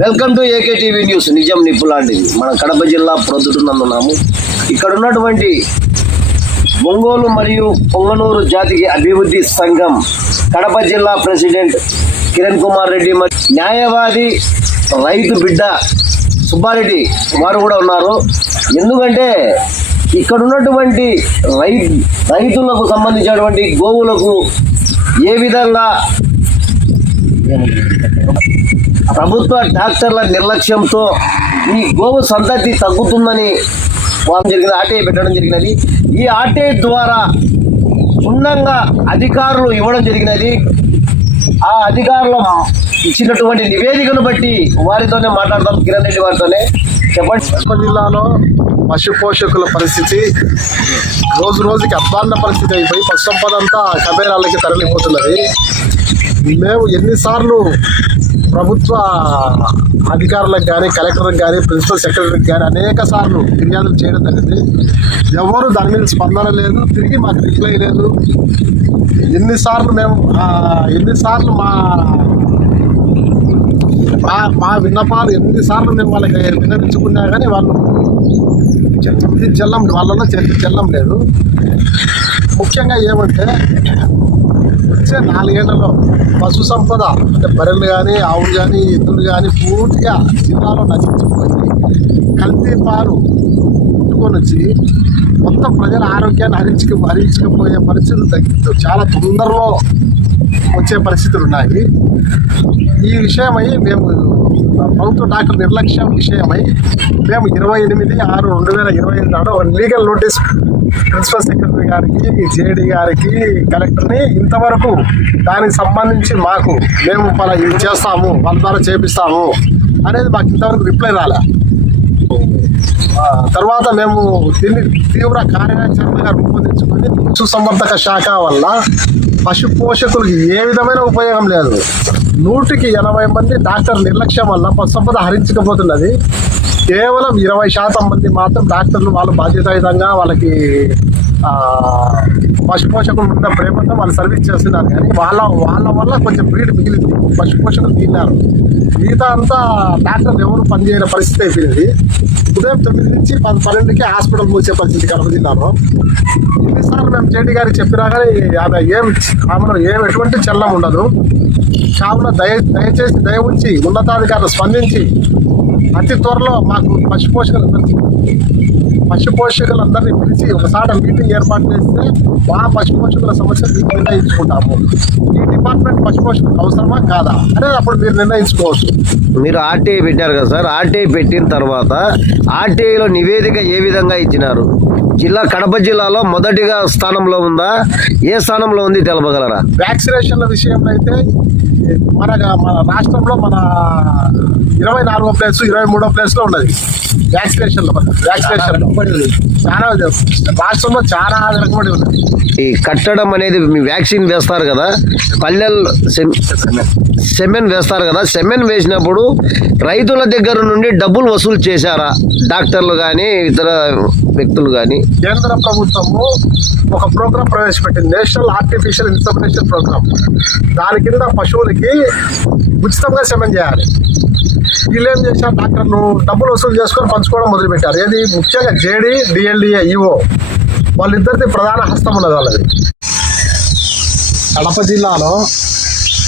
Welcome to AK TV news. నిజం నిప్పులాంటిది మన కడప జిల్లా ప్రొద్దుటునందున్నాము ఇక్కడ ఉన్నటువంటి ఒంగోలు మరియు పొంగనూరు జాతికి అభివృద్ధి సంఘం కడప జిల్లా ప్రెసిడెంట్ కిరణ్ కుమార్ రెడ్డి మరియు న్యాయవాది రైతు బిడ్డ సుబ్బారెడ్డి వారు కూడా ఉన్నారు. ఎందుకంటే ఇక్కడ ఉన్నటువంటి రై రైతులకు సంబంధించినటువంటి గోవులకు ఏ విధంగా ప్రభుత్వ డాక్టర్ల నిర్లక్ష్యంతో ఈ గోవు సంతతి తగ్గుతుందని వాళ్ళు జరిగిన ఆర్టీఐ పెట్టడం జరిగినది. ఈ ఆర్టీఐ ద్వారా క్షుణ్ణంగా అధికారులు ఇవ్వడం జరిగినది. ఆ అధికారులు ఇచ్చినటువంటి నివేదికను బట్టి వారితోనే మాట్లాడతాం కిరణ్ రెడ్డి వారితోనే చెప్పండి. జిల్లాలో పశు పోషకుల పరిస్థితి రోజు రోజుకి అధ్వాన్న పరిస్థితి అయిపోయి పశు సంపద అంతా కబేరాలకి తరలిపోతున్నది. మేము ఎన్నిసార్లు ప్రభుత్వ అధికారులకు కానీ కలెక్టర్కి కానీ ప్రిన్సిపల్ సెక్రటరీకి కానీ అనేక సార్లు ఫిర్యాదులు చేయడం జరిగింది. ఎవరు దాని మీద స్పందన లేదు తిరిగి మాకు రిప్లై లేదు. ఎన్నిసార్లు మేము ఎన్నిసార్లు మా మా మా విన్నపాలు ఎన్నిసార్లు మేము వాళ్ళకి విన్నవించుకున్నా కానీ వాళ్ళు చెల్లం వాళ్ళలో చెల్లం లేదు. ముఖ్యంగా ఏమంటే వచ్చే నాలుగేళ్ళలో పశు సంపద అంటే బర్రెలు కానీ ఆవులు కానీ ఎద్దులు కానీ పూర్తిగా జిల్లాలో నశించిపోయి కల్తీ పాలు పుట్టుకొని వచ్చి మొత్తం ప్రజల ఆరోగ్యాన్ని హరించుకు హరించకపోయే పరిస్థితులు తగ్గిస్తూ చాలా తొందరలో వచ్చే పరిస్థితులు ఉన్నాయి. ఈ విషయమై మేము ప్రభుత్వ డాక్టర్ నిర్లక్ష్యం విషయమై మేము ఇరవై ఎనిమిది ఆరు రెండు వేల ఇరవై ఐదు నాడు లీగల్ నోటీస్ ప్రిన్సిపల్ సెక్రటరీ గారికి జేడీ గారికి కలెక్టర్ని ఇంతవరకు దానికి సంబంధించి మాకు మేము పలా ఇది చేస్తాము వాళ్ళ ద్వారా చేపిస్తాము అనేది మాకు ఇంతవరకు రిప్లై రాలే. తర్వాత మేము దీన్ని తీవ్ర కార్యాచరణగా రూపొందించుకొని పశుసంవర్ధక శాఖ వల్ల పశు పోషకులకు ఏ విధమైన ఉపయోగం లేదు. నూటికి ఎనభై మంది డాక్టర్ నిర్లక్ష్యం వల్ల పశు సంపద హరించకపోతున్నది. కేవలం ఇరవై శాతం మంది మాత్రం డాక్టర్లు వాళ్ళు బాధ్యతాయుతంగా వాళ్ళకి పశు పోషకులు ఉన్న ప్రేమతో వాళ్ళు సర్వీస్ చేస్తున్నారు. కానీ వాళ్ళ వాళ్ళ వల్ల కొంచెం బ్రీడ్ మిగిలింది. పశు పోషకులు తిన్నారు. మిగతా అంతా డాక్టర్లు ఎవరు పనిచేయని పరిస్థితి అయిపోయింది. ఉదయం తొమ్మిది నుంచి పది పన్నెండుకి హాస్పిటల్ మూసే పరిస్థితి కడప జిల్లాలో ఎన్నిసార్లు మేము జేడీ గారికి చెప్పినా కానీ ఆమె ఏం ఆమెలో ఏం ఎటువంటి చల్లం ఉండదు. కావున దయ దయచేసి దయ ఉంచి ఉన్నతాధికారులు స్పందించి అతి త్వరలో మాకు పశు పోషకులు పశు పోషకులందరినీ పిలిచి ఒకసారి మీటింగ్ ఏర్పాటు చేస్తే మా పశు పోషకుల సమస్యలు నిర్ణయించుకుంటాము. ఈ డిపార్ట్మెంట్ పశు పోషకులకు అవసరమా కాదా అనేది అప్పుడు మీరు నిర్ణయించుకోవచ్చు. మీరు ఆర్టీఐ పెట్టారు కదా సార్ ఆర్టీఐ పెట్టిన తర్వాత ఆర్టీఐలో నివేదిక ఏ విధంగా ఇచ్చినారు? జిల్లా కడప జిల్లాలో మొదటిగా స్థానంలో ఉందా? ఏ స్థానంలో ఉంది తెలపగలరా? వ్యాక్సినేషన్ల విషయంలో అయితే మన మన రాష్ట్రంలో మన ఇరవై నాలుగో ప్లేస్ ఇరవై మూడో ప్లేస్లో ఉన్నది. వ్యాక్సినేషన్లో చాలా రాష్ట్రంలో చాలా రకమడి ఉన్నది ఈ కట్టడం అనేది మీ వ్యాక్సిన్ వేస్తారు కదా పల్లెల్లో సెమ్- సెమెన్ వేస్తారు కదా సెమెన్ వేసినప్పుడు రైతుల దగ్గర నుండి డబ్బులు వసూలు చేశారా? డాక్టర్లు కానీ ఇతర వ్యక్తులు కానీ కేంద్ర ప్రభుత్వము ఒక ప్రోగ్రాం ప్రవేశపెట్టింది. నేషనల్ ఆర్టిఫిషియల్ ఇన్సమినేషన్ ప్రోగ్రామ్ దాని కింద పశువులకి ఉచితంగా సెమెన్ చేయాలి. వీళ్ళు ఏం చేశారు? డాక్టర్లు డబ్బులు వసూలు చేసుకొని పంచుకోవడం మొదలుపెట్టారు. ఏది ముఖ్యంగా జేడీ డిఎల్డిఏ ఈఓ వాళ్ళిద్దరిది ప్రధాన హస్తం ఉన్నది వాళ్ళది. కడప జిల్లాలో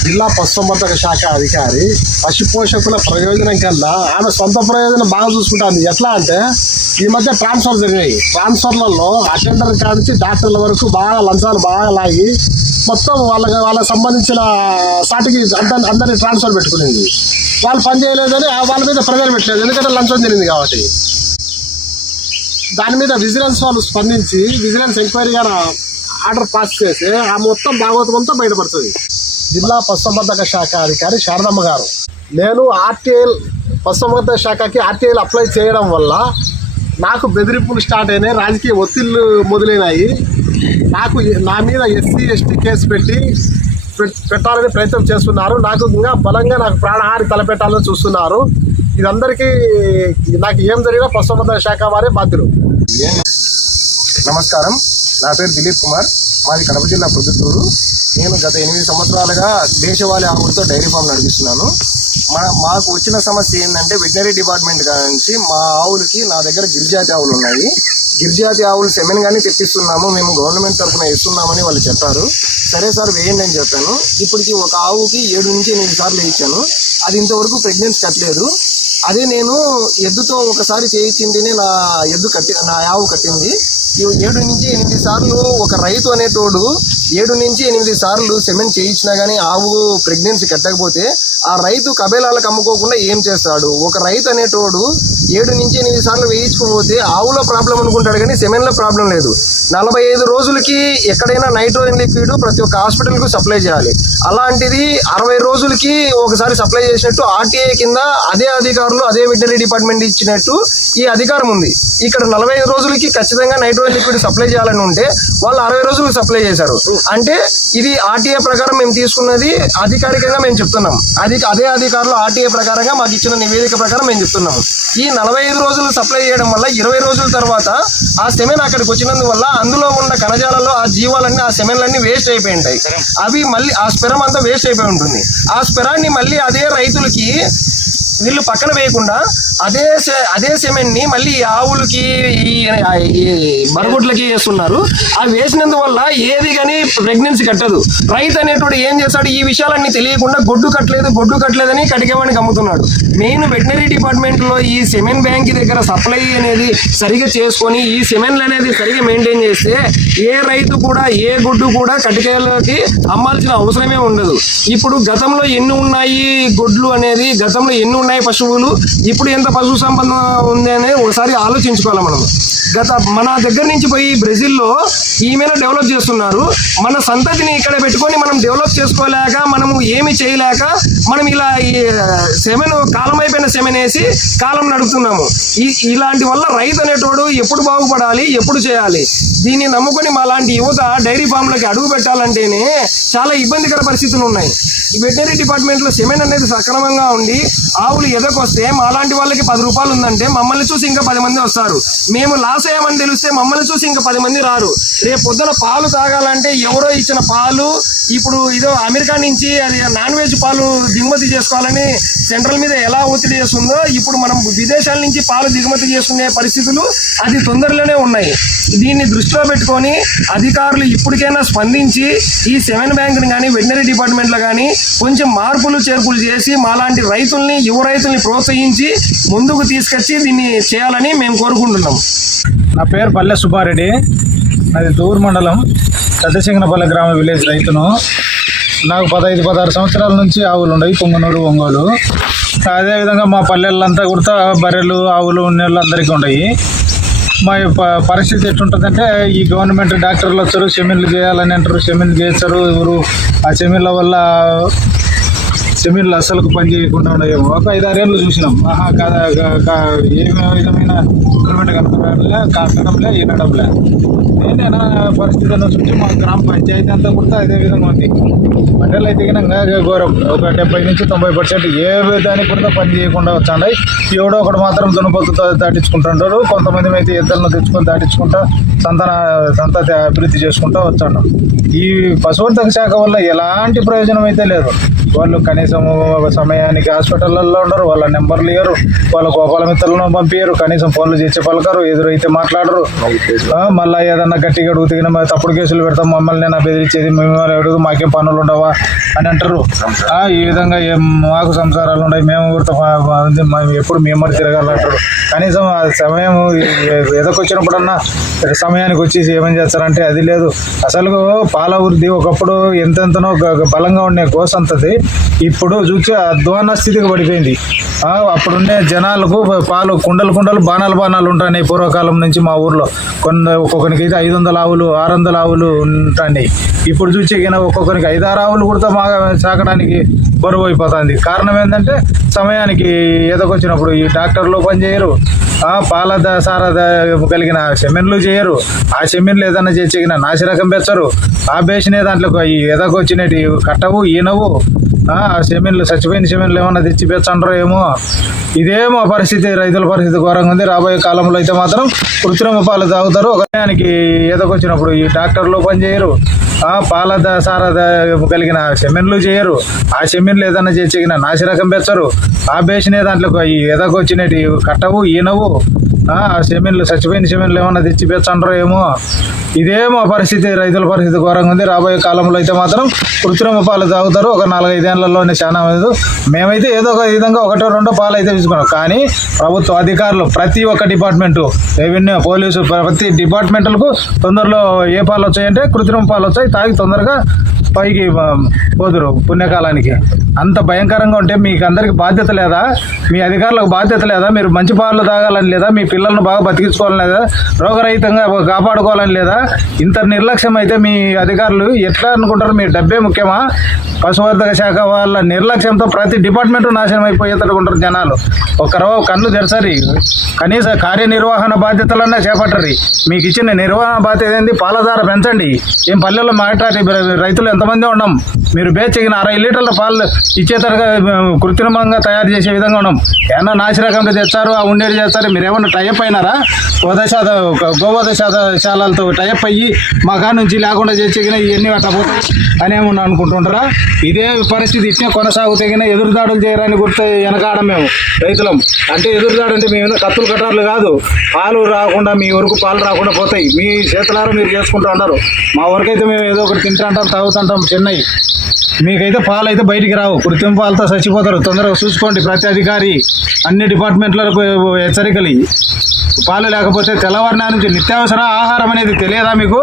జిల్లా పశుసంవర్ధక శాఖ అధికారి పశు పోషకుల ప్రయోజనం కన్నా ఆమె సొంత ప్రయోజనం బాగా చూసుకుంటుంది. ఎట్లా అంటే ఈ మధ్య ట్రాన్స్ఫర్ జరిగాయి. ట్రాన్స్ఫర్లలో అటెండర్ కానించి డాక్టర్ల వరకు బాగా లంచాలు బాగా లాగి మొత్తం వాళ్ళకి వాళ్ళకి సంబంధించిన సాటికి అందరి అందరినీ ట్రాన్స్ఫర్ పెట్టుకునేది. వాళ్ళు పని చేయలేదని ఆ వాళ్ళ మీద ప్రెజర్ పెట్టలేదు. ఎందుకంటే లంచం తినింది కాబట్టి. దాని మీద విజిలెన్స్ వాళ్ళు స్పందించి విజిలెన్స్ ఎంక్వైరీ గారు ఆర్డర్ పాస్ చేసి ఆ మొత్తం భాగవతం అంతా బయటపడుతుంది. జిల్లా పశుసంవర్ధక శాఖ అధికారి శారదమ్మ గారు. నేను ఆర్టీఐల్ పశుసంవర్ధక శాఖకి ఆర్టీఐలు అప్లై చేయడం వల్ల నాకు బెదిరింపులు స్టార్ట్ అయినాయి రాజకీయ ఒత్తిళ్ళు మొదలైనాయి. నాకు నా మీద ఎస్సీ ఎస్టీ కేసు పెట్టి పెట్టాలని ప్రయత్నం చేస్తున్నారు. నాకు ఇంకా బలంగా నాకు ప్రాణహాని తలపెట్టాలని చూస్తున్నారు. ఇదందరికీ నాకు ఏం జరిగినా పశుసంవర్ధక శాఖ వారే బాధ్యులు. నమస్కారం. నా పేరు దిలీప్ కుమార్. మాది కడప జిల్లా ప్రొద్దుటూరు నేను గత ఎనిమిది సంవత్సరాలుగా దేశవాళి ఆవులతో డైరీ ఫామ్ నడిపిస్తున్నాను. మా మాకు వచ్చిన సమస్య ఏంటంటే వెటనరీ డిపార్ట్మెంట్ నుంచి మా ఆవులకి నా దగ్గర గిరిజాతి ఆవులు ఉన్నాయి. గిరిజాతి ఆవులు సెమెన్ కానీ తెప్పిస్తున్నాము మేము గవర్నమెంట్ తరఫున ఇస్తున్నామని వాళ్ళు చెప్పారు. సరే సార్ వేయండి అని చెప్పాను. ఇప్పటికి ఒక ఆవుకి ఏడు నుంచి ఎనిమిది సార్లు వేయించాను. అది ఇంతవరకు ప్రెగ్నెన్సీ కట్టలేదు. అదే నేను ఎద్దుతో ఒకసారి చేయించింటేనే నా ఎద్దు కట్టి నా ఆవు కట్టింది. ఏడు నుంచి ఎనిమిది సార్లు ఒక రైతు అనేటోడు ఏడు నుంచి ఎనిమిది సార్లు సెమెంట్ చేయించినా కానీ ఆవు ప్రెగ్నెన్సీ కట్టకపోతే ఆ రైతు కబేలాలకు అమ్ముకోకుండా ఏం చేస్తాడు? ఒక రైతు అనేటోడు ఏడు నుంచి ఎనిమిది సార్లు వేయించుకోకపోతే ఆవులో ప్రాబ్లం అనుకుంటాడు కానీ సెమెన్లో ప్రాబ్లం లేదు. నలభై ఐదు రోజులకి ఎక్కడైనా నైట్రోజన్ లిక్విడ్ ప్రతి ఒక్క హాస్పిటల్కు సప్లై చేయాలి. అలాంటిది అరవై రోజులకి ఒకసారి సప్లై చేసినట్టు ఆర్టీఐ కింద అదే అధికారులు అదే వెటనరీ డిపార్ట్మెంట్ ఇచ్చినట్టు ఈ అధికారం ఉంది. ఇక్కడ నలభై ఐదు రోజులకి ఖచ్చితంగా నైట్రోజన్ లిక్విడ్ సప్లై చేయాలని ఉంటే వాళ్ళు అరవై రోజులకు సప్లై చేశారు. అంటే ఇది ఆర్టీఐ ప్రకారం మేము తీసుకున్నది అధికారికంగా మేము చెప్తున్నాం. అది అదే అధికారులు ఆర్టీఐ ప్రకారంగా మాకు ఇచ్చిన నివేదిక ప్రకారం మేము చెప్తున్నాము ఈ నలభై ఐదు రోజులు సప్లై చేయడం వల్ల ఇరవై రోజుల తర్వాత ఆ సెమెన్ అక్కడికి వచ్చినందువల్ల అందులో ఉన్న కణజాలలో ఆ జీవాలన్నీ ఆ సెమెన్లన్నీ వేస్ట్ అయిపోయి ఉంటాయి అవి మళ్ళీ ఆ స్పెరం అంతా వేస్ట్ అయిపోయి ఉంటుంది. ఆ స్పెరాన్ని మళ్ళీ అదే రైతులకి వీళ్ళు పక్కన వేయకుండా అదే అదే సిమెంట్ని మళ్ళీ ఆవులకి ఈ ఈ వేస్తున్నారు. అవి వేసినందువల్ల ఏది కానీ ప్రెగ్నెన్సీ కట్టదు. రైతు అనేటువంటి ఏం చేస్తాడు? ఈ విషయాలన్నీ తెలియకుండా గొడ్డు కట్టలేదు గొడ్డు కట్టలేదని కటికేవాడికి అమ్ముతున్నాడు మెయిన్ వెటనరీ డిపార్ట్మెంట్లో ఈ సిమెంట్ బ్యాంక్ దగ్గర సప్లై అనేది సరిగా చేసుకొని ఈ సిమెంట్లు అనేది సరిగా మెయింటైన్ చేస్తే ఏ రైతు కూడా ఏ గుడ్డు కూడా కటికేలకి అమ్మాల్సిన అవసరమే ఉండదు. ఇప్పుడు గతంలో ఎన్ని ఉన్నాయి గొడ్లు అనేది గతంలో ఎన్ని ఉన్నాయి పశువులు ఇప్పుడు ఎంత పశు సంపద ఉంది అనేది ఒకసారి ఆలోచించుకోవాలి మనం. గత మన దగ్గర నుంచి పోయి బ్రెజిల్లో ఈమెను డెవలప్ చేస్తున్నారు. మన సంతతిని ఇక్కడ పెట్టుకొని మనం డెవలప్ చేసుకోలేక మనము ఏమి చేయలేక మనం ఇలా ఈ సెమెన్ కాలం అయిపోయిన సెమెన్ వేసి కాలం నడుపుతున్నాము. ఈ ఇలాంటి వల్ల రైతు అనేటోడు ఎప్పుడు బాగుపడాలి ఎప్పుడు చేయాలి? దీన్ని నమ్ముకొని మా లాంటి యువత డైరీ ఫామ్లకి అడుగు పెట్టాలంటేనే చాలా ఇబ్బందికర పరిస్థితులు ఉన్నాయి. ఈ వెటనరీ డిపార్ట్మెంట్లో సెమెన్ అనేది సక్రమంగా ఉండి ఆవులు ఎదకొస్తే మా లాంటి వాళ్ళకి పది రూపాయలు ఉందంటే మమ్మల్ని చూసి ఇంకా పది మంది వస్తారు. మేము లాస్ అయ్యామని తెలిస్తే మమ్మల్ని చూసి ఇంకా పది మంది రారు. రేపు పొద్దున పాలు తాగాలంటే ఎవరో ఇచ్చిన పాలు ఇప్పుడు ఇదో అమెరికా నుంచి అది నాన్ వెజ్ పాలు దిగుమతి చేసుకోవాలని సెంట్రల్ మీద ఎలా ఒత్తిడి చేస్తుందో ఇప్పుడు మనం విదేశాల నుంచి పాలు దిగుమతి చేసుకునే పరిస్థితులు అది తొందరలోనే ఉన్నాయి. దీన్ని దృష్టిలో పెట్టుకొని అధికారులు ఇప్పటికైనా స్పందించి ఈ సెవెన్ బ్యాంక్ని కానీ వెటనరీ డిపార్ట్మెంట్లో కానీ కొంచెం మార్పులు చేర్పులు చేసి మాలాంటి రైతుల్ని యువ రైతుల్ని ప్రోత్సహించి ముందుకు తీసుకొచ్చి దీన్ని చేయాలని మేము కోరుకుంటున్నాం. నా పేరు పల్లె సుబ్బారెడ్డి. నాది దూర్ మండలం పెద్దసింగనపల్లె గ్రామ విలేజ్ రైతును. నాకు పదహైదు పదహారు సంవత్సరాల నుంచి ఆవులు ఉన్నాయి పొంగనూరు ఒంగోలు. అదేవిధంగా మా పల్లెళ్ళంతా కూడా బర్రెలు ఆవులు ఉన్నేళ్ళు అందరికీ ఉన్నాయి. మా ప- పరిస్థితి ఎట్లుంటుందంటే ఈ గవర్నమెంట్ డాక్టర్లు వచ్చారు సెమిన్లు చేయాలని అంటారు సెమిన్లు చేస్తారు ఎవరు ఆ సెమిన్ల వల్ల సెమీన్లు అసలు పని చేయకుండా ఉండేమో ఒక ఐదారేళ్ళు చూసినాం. ఆహా కాదా కా- కా- ఏ విధమైన ఇంప్రూవ్మెంట్ కనపడలే కనడంలే వినడంలే నేనేనా పరిస్థితి అన్న చూసి మా గ్రామ పంచాయతీ అంతా కూడా అదే విధంగా ఉంది. మండలు అయితే గినంగా ఘోరం. ఒక డెబ్బై నుంచి తొంభై పర్సెంట్ ఏ దానికి కూడా పని చేయకుండా వచ్చాయి ఎవడో ఒకటి మాత్రం దునపోతు దాటించుకుంటుంటారు కొంతమంది అయితే ఎద్దలను తెచ్చుకొని దాటించుకుంటా సంతాన సంతతి అభివృద్ధి చేసుకుంటూ వచ్చాను. ఈ పశువర్ధక శాఖ వల్ల ఎలాంటి ప్రయోజనం అయితే లేదు. వాళ్ళు కనీసం ఒక సమయానికి హాస్పిటల్లో ఉండరు వాళ్ళ నెంబర్లు ఇయ్యరు వాళ్ళ గోపాల మిత్రులను పంపించరు కనీసం ఫోన్లు చేసి పలకరు ఎదురైతే మాట్లాడరు. మళ్ళా ఏదన్నా గట్టిగా అడుగుతున్నా తప్పుడు కేసులు పెడతాం మమ్మల్ని నేను బెదిరించేది మేము అడుగు మాకేం పనులు ఉండవా అని అంటారు. ఆ, ఈ విధంగా మాకు సంసారాలు ఉన్నాయి మేము కూడా ఎప్పుడు మేము మరి తిరగాలంటారు. కనీసం ఆ సమయం ఎదకొచ్చినప్పుడన్నా సమయానికి వచ్చేసి ఏమేం చేస్తారంటే అది లేదు. అసలు పాల వృద్ధి ఒకప్పుడు ఎంతెంతనో బలంగా ఉండే కోసంతది ఇప్పుడు చూసి అధ్వాన స్థితికి పడిపోయింది. ఆ, అప్పుడుండే జనాలకు పాలు కుండలు కుండలు బాణాలు బాణాలు ఉంటాయి పూర్వకాలం నుంచి మా ఊర్లో. కొన్ని ఒక్కొక్కరికి అయితే ఐదు వందల ఆవులు ఆరు వందల ఆవులు ఉంటాయి ఇప్పుడు చూసి ఒక్కొక్కరికి ఐదారు ఆవులు కూడా బాగా సాకడానికి బరువు అయిపోతుంది. కారణం ఏంటంటే సమయానికి ఎదకొచ్చినప్పుడు ఈ డాక్టర్లు పనిచేయరు పాల ద- సార కలిగిన సెమెన్లు చేయరు. ఆ సెమెన్లు ఏదైనా చేసిన నాసిరకం పెంచరు. ఆ బేసినే దాంట్లో ఈ ఎదకొచ్చినట్టు కట్టవు ఈనవు. సెమెన్లు చచ్చిపోయిన సెమెన్లు ఏమన్నా తెచ్చి పెంచండ్రో ఏమో? ఇదేమో పరిస్థితి రైతుల పరిస్థితి ఘోరంగా ఉంది. రాబోయే కాలంలో అయితే మాత్రం కృత్రిమ పాలు తాగుతారు. ఒక దానికి ఎదకొచ్చినప్పుడు ఈ డాక్టర్లు పనిచేయరు. ఆ, పాల సారద కలిగిన సెమెన్లు చేయరు. ఆ సెమెన్లు ఏదైనా చేసిన నాసిరకం పెంచరు ఆ బేసినే దాంట్లో ఈ కట్టవు ఈనవు. సెమెన్లు చచ్చిపోయిన సెమెన్లు ఏమన్నా తెచ్చి పెంచండ్రో ఏమో? ఇదేమో పరిస్థితి రైతుల పరిస్థితి ఘోరంగా ఉంది. రాబోయే కాలంలో అయితే మాత్రం కృత్రిమ పాలు తాగుతారు. ఒక నాలుగైదేళ్ళలోనే చాలా లేదు మేమైతే ఏదో ఒక విధంగా ఒకటో రెండో పాలు అయితే తీసుకున్నాం. కానీ ప్రభుత్వ అధికారులు ప్రతి ఒక్క డిపార్ట్మెంటు రెవెన్యూ పోలీసు ప్రతి డిపార్ట్మెంట్లకు తొందరలో ఏ పాలు వచ్చాయంటే కృత్రిమ పాలు వచ్చాయి. తాగి తొందరగా పైకి పోదురు పుణ్యకాలానికి. అంత భయంకరంగా ఉంటే మీకు అందరికి బాధ్యత లేదా? మీ అధికారులకు బాధ్యత లేదా? మీరు మంచి పాలు తాగాలని లేదా? మీ పిల్లలను బాగా బతికించుకోవాలని లేదా? రోగరహితంగా కాపాడుకోవాలని లేదా? ఇంత నిర్లక్ష్యం అయితే మీ అధికారులు ఎట్లా అనుకుంటారు? మీ డబ్బే ముఖ్యమా? పశువర్ధక శాఖ వాళ్ళ నిర్లక్ష్యంతో ప్రతి డిపార్ట్మెంట్ నాశనం అయిపోయేటట్టుకుంటారు జనాలు. ఒకరో కన్ను తెరసరి. కనీస కార్యనిర్వహణ బాధ్యతలన్నా చేపట్టరు. మీకు ఇచ్చిన నిర్వహణ బాధ్యత ఏంది? పాలధార పెంచండి. ఏం పల్లెల్లో మాట్లాడి రైతులు ఎంతమంది ఉన్నాం మీరు బేచిగిన అరవై లీటర్ల పాలు ఇచ్చేతరుగా కృత్రిమంగా తయారు చేసే విధంగా ఉన్నాం ఏమన్నా నాసిరకంగా తెచ్చారు? ఆ ఉండేది చేస్తారు. మీరు ఏమన్నా టైప్ అయినారా? గోదశాద గోవద శాలలతో టైప్ అయ్యి మా కాడ నుంచి లేకుండా చేసిన ఇవన్నీ అట్లా పోతాయి అని ఏమన్నా అనుకుంటుంటారా? ఇదే పరిస్థితి ఇట్నే కొనసాగుతగిన ఎదురుదాడులు చేయరాని గుర్తు వెనకాడం మేము రైతులం. అంటే ఎదురుదాడు అంటే మేము కత్తులు కట్టారులు కాదు. పాలు రాకుండా మీ వరకు పాలు రాకుండా పోతాయి. మీ చేతులారా మీరు చేసుకుంటూ ఉన్నారు. మా వరకు అయితే మేము ఏదో ఒకటి తింటుంటాం తాగుతుంటాం చెన్నై. మీకైతే పాలు అయితే బయటికి రావు. కృత్రిమ పాలతో చచ్చిపోతారు. తొందరగా చూసుకోండి ప్రతి అధికారి. అన్ని డిపార్ట్మెంట్లకు హెచ్చరికలు. పాలు లేకపోతే తెల్లవారిన నుంచి నిత్యావసర ఆహారం అనేది తెలియదా మీకు?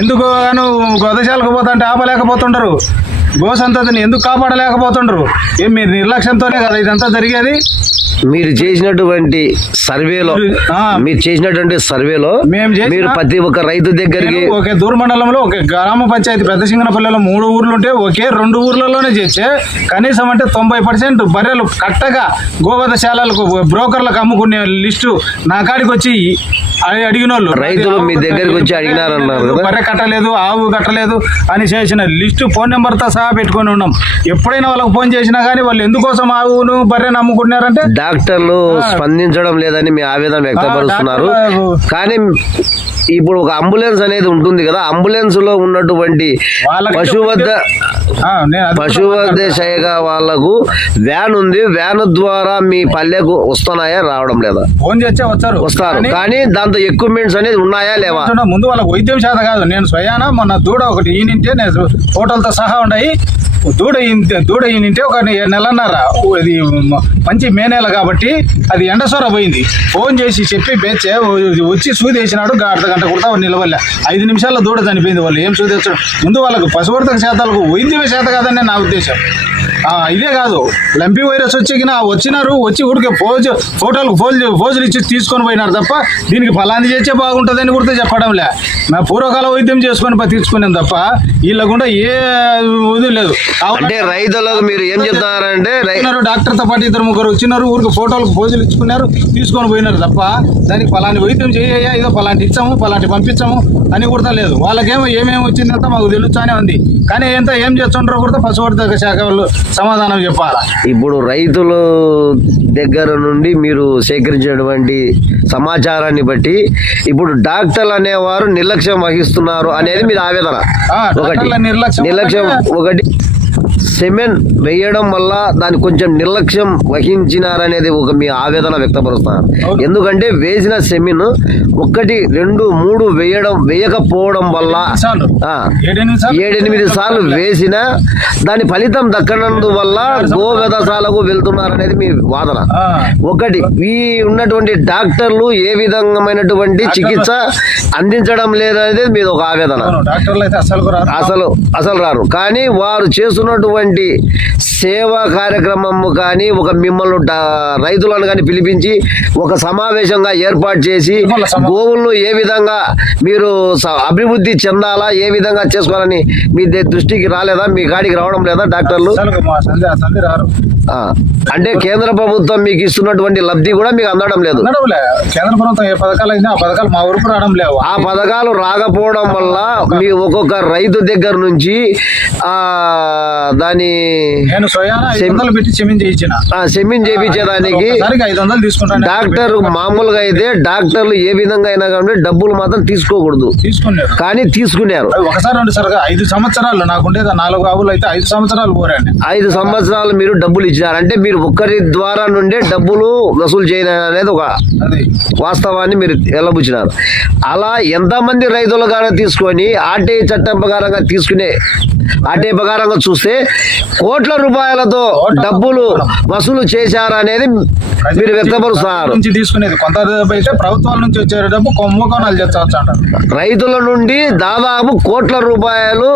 ఎందుకు గాను గోదశాలకు పోతుంటే ఆపలేకపోతుండరు. గోసంతతిని ఎందుకు కాపాడలేకపోతుండరు? ఏం మీరు నిర్లక్ష్యంతోనే కదా ఇదంతా జరిగేది? మీరు చేసినటువంటి సర్వేలో. మీరు చేసినటువంటి సర్వేలో మీరు ప్రతి ఒక్క రైతు దగ్గరికి ఒకే దూర మండలంలో ఒక గ్రామ పంచాయతీ పెద్ద సింగనపల్లిలో మూడు ఊర్లు ఉంటే ఒకే రెండు ఊర్లలోనే చేస్తే కనీసం అంటే తొంభై పర్సెంట్ బర్రెలు కట్టగా గోవధశాలలకు బ్రోకర్లకు అమ్ముకునే లిస్టు నా కాడికి వచ్చి అడి- అడిగిన వాళ్ళు రైతులు మీ దగ్గరికి వచ్చి అడిగినారన్నారు? బర్రె కట్టలేదు ఆవు కట్టలేదు అని చేసిన లిస్టు ఫోన్ నెంబర్తో సహా పెట్టుకొని ఉన్నాం. ఎప్పుడైనా వాళ్ళకి ఫోన్ చేసినా కానీ వాళ్ళు ఎందుకోసం ఆవును బర్రెను అమ్ముకుంటున్నారంటే? డాక్టర్లు స్పందించడం లేదని మీ ఆవేదన వ్యక్తపరుస్తున్నారు. కానీ ఇప్పుడు ఒక అంబులెన్స్ అనేది ఉంటుంది కదా అంబులెన్స్లో ఉన్నటువంటి పశువద్ద శాఖ వాళ్ళకు వ్యాన్ ఉంది. వ్యాన్ ద్వారా మీ పల్లెకు వస్తున్నాయా రావడం లేదా? ఫోన్ చేస్తే వచ్చారు. వస్తారు. కానీ- దాంతో ఎక్విప్మెంట్స్ అనేది ఉన్నాయా లేవా? ముందు వాళ్ళకి వైద్యం శాత కాదు. నేను స్వయాన మొన్న దూడ ఒకటి ఈనింటే నేను ఫోటోలతో సహా ఉన్నాయి దూడ దూడ ఈనింటే ఒక నెలన్నర ఇది మంచి మే నెల కాబట్టి అది ఎండసొర పోయింది. ఫోన్ చేసి చెప్పి బేచ్చే వచ్చి సూది వేసినాడు అర్ధ గంట కూడా నిలవలే ఐదు నిమిషాల్లో దూడ చనిపోయింది వాళ్ళు. ఏం సూది వచ్చాడు ముందు వాళ్ళకు పశువర్ధక శాతాలకు పోయింది శాత కాదని నా ఉద్దేశం. ఇదే కాదు. లంపి వైరస్ వచ్చిన వచ్చినారు వచ్చి ఊరికే ఫోజ్ ఫోటోలకు ఫోజ్ ఫోజులు ఇచ్చి తీసుకొని పోయినారు తప్ప దీనికి ఫలాంది చేస్తే బాగుంటుందని కూడా చెప్పడంలే నా పూర్వకాల వైద్యం చేసుకొని బతికించుకున్నాం తప్ప వీళ్ళకుండా ఏ ఇది లేదు. అంటే రైతులకు మీరు ఏం చెప్తున్నారంటే డాక్టర్తో పాటు ఇద్దరు ముగ్గురు వచ్చినారు ఊరికి ఫోటోలకు ఫోజులు ఇచ్చుకున్నారు తీసుకొని పోయినారు తప్ప దానికి ఫలాంటి వైద్యం చేయ్యా ఏదో ఫలాంటి ఇచ్చాము ఫలాంటి పంపించాము అని కూడా లేదు. వాళ్ళకేమో ఏమేమి వచ్చిందంతా మాకు తెలుస్తానే ఉంది. కానీ ఎంత ఏం చేస్తుంటారో కూడా పశువర్ధక శాఖ వాళ్ళు సమాధానం చెప్పాలా? ఇప్పుడు రైతుల దగ్గర నుండి మీరు సేకరించినటువంటి సమాచారాన్ని బట్టి ఇప్పుడు డాక్టర్లు అనేవారు నిర్లక్ష్యం వహిస్తున్నారు అనేది మీ ఆవేదన. ఒకటి. నిర్లక్ష్యం ఒకటి. సెమెన్ వేయడం వల్ల దాన్ని కొంచెం నిర్లక్ష్యం వహించినారనేది ఒక మీ ఆవేదన వ్యక్తపరుస్తున్నారు. ఎందుకంటే వేసిన సెమిన్ ఒకటి రెండు మూడు వేయడం వేయకపోవడం వల్ల ఏడెనిమిది సార్లు. వేసిన దాని ఫలితం దక్కనందు వల్ల గో వ్యవసాయాలకు వెళ్తున్నారనేది మీ వాదన. ఒకటి ఈ ఉన్నటువంటి డాక్టర్లు ఏ విధమైనటువంటి చికిత్స అందించడం లేదనేది మీద ఒక ఆవేదన. అసలు అసలు రారు. కానీ వారు చేస్తున్నటువంటి సేవా కార్యక్రమము కానీ ఒక మిమ్మల్ని రైతులను కానీ పిలిపించి ఒక సమావేశంగా ఏర్పాటు చేసి గోవులను ఏ విధంగా మీరు అభివృద్ధి చెందాలా ఏ విధంగా చేసుకోవాలని మీ దృష్టికి రాలేదా మీ కాడికి రావడం లేదా డాక్టర్లు? అంటే కేంద్ర ప్రభుత్వం మీకు ఇస్తున్నటువంటి లబ్ధి కూడా మీకు అందడం లేదు. కేంద్ర ప్రభుత్వం ఏ పథకాలు అయినా ఆ పథకాలు మా ఊరికి రావడం లేవు? ఆ పథకాలు రాకపోవడం వల్ల మీ ఒక్కొక్క రైతు దగ్గర నుంచి ఆ దాని దాన్ని నేను పెట్టి సెమిన్ తీసుకుంటాను డాక్టర్ మామూలుగా అయితే డాక్టర్లు ఏ విధంగా అయినా కానీ డబ్బులు మాత్రం తీసుకోకూడదు. తీసుకున్నారు. కానీ తీసుకున్నారు. ఒకసారి ఐదు సంవత్సరాలు నాకుండేది నాలుగు ఆవులు అయితే ఐదు సంవత్సరాలు పోరాను ఐదు సంవత్సరాలు మీరు డబ్బులు ఇచ్చినారు అంటే మీరు ఒక్కరి ద్వారా నుండే డబ్బులు వసూలు చేయడం అనేది ఒక అది. వాస్తవాన్ని మీరు వెళ్ళబుచ్చినారు అలా ఎంతమంది రైతులు కానీ తీసుకొని ఆర్టీఐ చట్టం ప్రకారంగా తీసుకునే ఆర్టీఐ ప్రకారంగా చూస్తే కోట్ల రూపాయలతో డబ్బులు వసూలు చేశారనేది మీరు వ్యక్తపరుస్తున్నారు. నుంచి తీసుకునేది. కొంత డబ్బు అయితే ప్రభుత్వాల నుంచి వచ్చే డబ్బు కుంభకోణాలు అంటారు. రైతుల నుండి దాదాపు కోట్ల రూపాయలు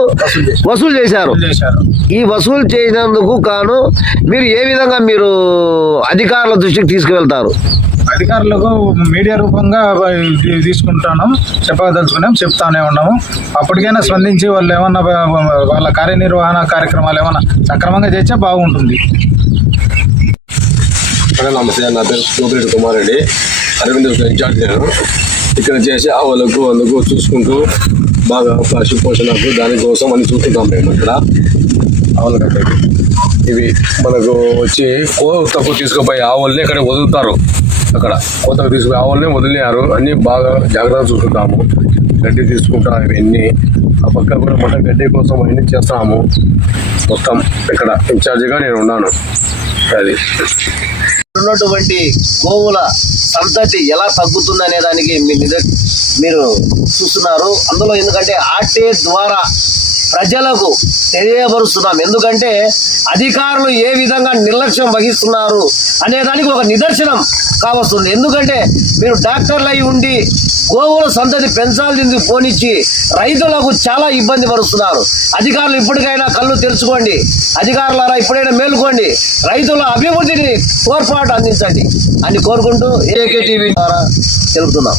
వసూలు చేశారు. చేశారు. ఈ వసూలు చేసినందుకు కాను మీరు ఏ విధంగా మీరు అధికారుల దృష్టికి తీసుకువెళ్తారు? అధికారులకు మీడియా రూపంగా ఇది తీసుకుంటాను చెప్పదలుచుకున్నాం చెప్తానే ఉన్నాము. అప్పటికైనా స్పందించి వాళ్ళు ఏమన్నా వాళ్ళ కార్యనిర్వహణ కార్యక్రమాలు ఏమన్నా సక్రమంగా చేస్తే బాగుంటుంది. నమస్తే. నా పేరు సూపిరెడ్డి కుమార్ రెడ్డి అరవింద్ ఇన్ఛార్జ్ నేను. ఇక్కడ చేసి ఆవులకు అందుకు చూసుకుంటూ బాగా పశుపోషణకు దానికోసం అని చూస్తున్నాం మేము ఇక్కడ. ఆవుల ఇవి మనకు వచ్చి కోతకు తీసుకుపోయి ఆవుల్ని ఇక్కడ వదులుతారు? అక్కడ కోతకు తీసుకుని ఆవులనే వదిలినారు. అన్ని బాగా జాగ్రత్తగా చూసుకుంటాము. గడ్డి తీసుకుంటాం ఇవన్నీ. ఆ పక్క కూడా మన గడ్డి కోసం అన్ని చేస్తాము. మొత్తం ఇక్కడ ఇన్ఛార్జిగా నేను ఉన్నాను. అది. ఉన్నటువంటి గోవుల సంతతి ఎలా తగ్గుతుంది అనే దానికి మీరు చూస్తున్నారు. అందులో ఎందుకంటే ఆర్టీఏ ద్వారా ప్రజలకు తెలియపరుస్తున్నాం. ఎందుకంటే అధికారులు ఏ విధంగా నిర్లక్ష్యం వహిస్తున్నారు అనే దానికి ఒక నిదర్శనం కావస్తుంది. ఎందుకంటే మీరు డాక్టర్లు అయి ఉండి గోవుల సంతతి పెంచాల్సింది పోనిచ్చి రైతులకు చాలా ఇబ్బంది పరుస్తున్నారు. అధికారులు ఇప్పటికైనా కళ్ళు తెరుచుకోండి. అధికారులారా ఇప్పుడైనా మేలుకోండి. రైతుల అభివృద్ధిని తోడ్పాటు అందించండి అని కోరుకుంటూ ఏకే టీవీ ద్వారా తెలుపుతున్నాం.